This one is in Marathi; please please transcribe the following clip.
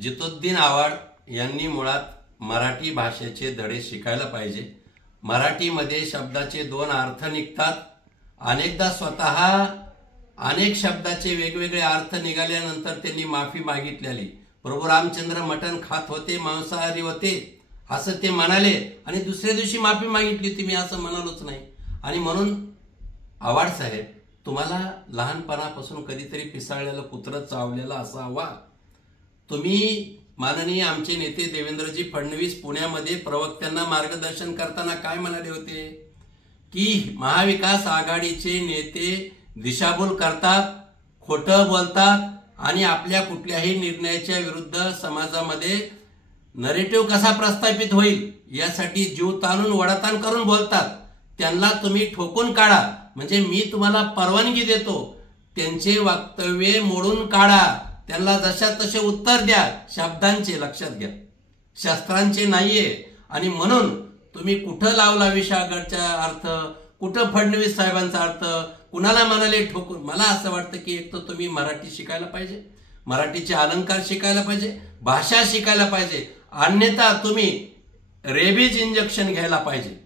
जितुद्दीन आव्हाड यांनी मुळात मराठी भाषेचे धडे शिकायला पाहिजे। मराठीमध्ये शब्दाचे दोन अर्थ निघतात। अनेकदा स्वतः अनेक शब्दाचे वेगवेगळे अर्थ निघाल्यानंतर त्यांनी माफी मागितलेली। प्रभू रामचंद्र मटण खात होते, मांसाहारी होते असं ते म्हणाले आणि दुसऱ्या दिवशी माफी मागितली होती, मी असं म्हणालोच नाही। आणि म्हणून आव्हाड साहेब, तुम्हाला लहानपणापासून कधीतरी पिसाळलेलं कुत्रं चावलेलं असावा। तुम्ही माननीय आमचे नेते देवेंद्रजी फडणवीस पुण्यामध्ये प्रवक्त्यांना मार्गदर्शन करताना काय म्हणाले होते की महाविकास आघाडीचे नेते दिशाभूल करतात, खोटं बोलतात आणि आपल्या कुठल्याही निर्णयाच्या विरुद्ध समाजामध्ये नरेटिव्ह कसा प्रस्थापित होईल यासाठी जीव ताणून वडाताण करून बोलतात। त्यांना तुम्ही ठोकून काढा, म्हणजे मी तुम्हाला परवानगी देतो, त्यांचे वक्तव्य मोडून काढा, त्यांना जशा तसे उत्तर द्या, शब्दांचे लक्षात घ्या, शस्त्रांचे नाहीये। आणि म्हणून तुम्ही कुठं लावला विशागडचा अर्थ, कुठं फडणवीस साहेबांचा अर्थ, कुणाला म्हणाले ठोकून। मला असं वाटतं की एक तर तुम्ही मराठी शिकायला पाहिजे, मराठीचे अलंकार शिकायला पाहिजे, भाषा शिकायला पाहिजे, अन्यथा तुम्ही रेबीज इंजेक्शन घ्यायला पाहिजे।